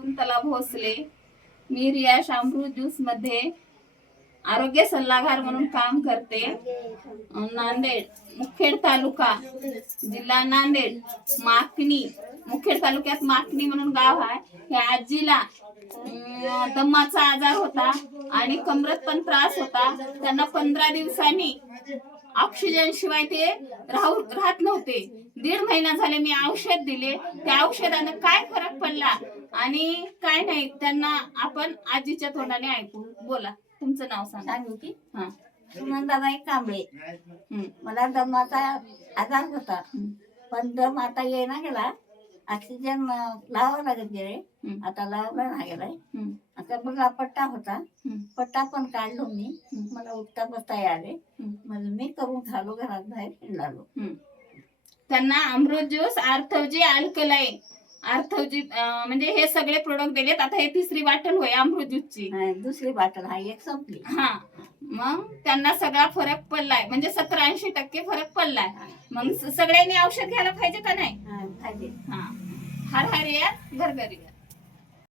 कुंतला भोसले. मी रियाश अमृत juice मध्ये आरोग्य सल्लागार म्हणून काम करते. नांदेड, मुखेड तालुका, जिल्हा नांदेड, माकणी. मुखेड तालुक्यात माकणी म्हणून गाव आहे. ह्या आजीला दमाचा आजार होता आणि कमरत पण त्रास होता. त्यांना 15 दिवसांनी ऑक्सिजन शिवाय ते राहत नव्हते. 1.5 महिना झाले मी औषध दिले. त्या औषधाने काय फरक पडला आणि काय नाही त्यांना आपण आजीच्या तोंडाने ऐकू. बोला, तुमचं नाव सांगा. सांगू की हा. सुनंदाबाई कांबळे. मला दमाचा आजार होता, पण दम आता येईना गेला. ऑक्सिजन लावावं लागत गेले, आता लावला नाही गेलाय. आता बघा पट्टा होता, पट्टा पण काढलो मी. मला उठता बसता यायले, म्हणजे मी करून खालो, घरात बाहेर हिंडलो. त्यांना अमृत ज्यूस, आर्थवजी, अल्कलाईन, आर्थवजी म्हणजे हे सगळे प्रोडक्ट दिलेत. आता हे 3री बाटल होय अमृत ज्यूसची. दुसरी बाटल हा एक संपली. हा, मग त्यांना सगळा फरक पडलाय, म्हणजे 70-80% फरक पडलाय. मग सगळ्यांनी औषध घ्यायला पाहिजे का नाही? पाहिजे. हा, हर हर या, घर घर या.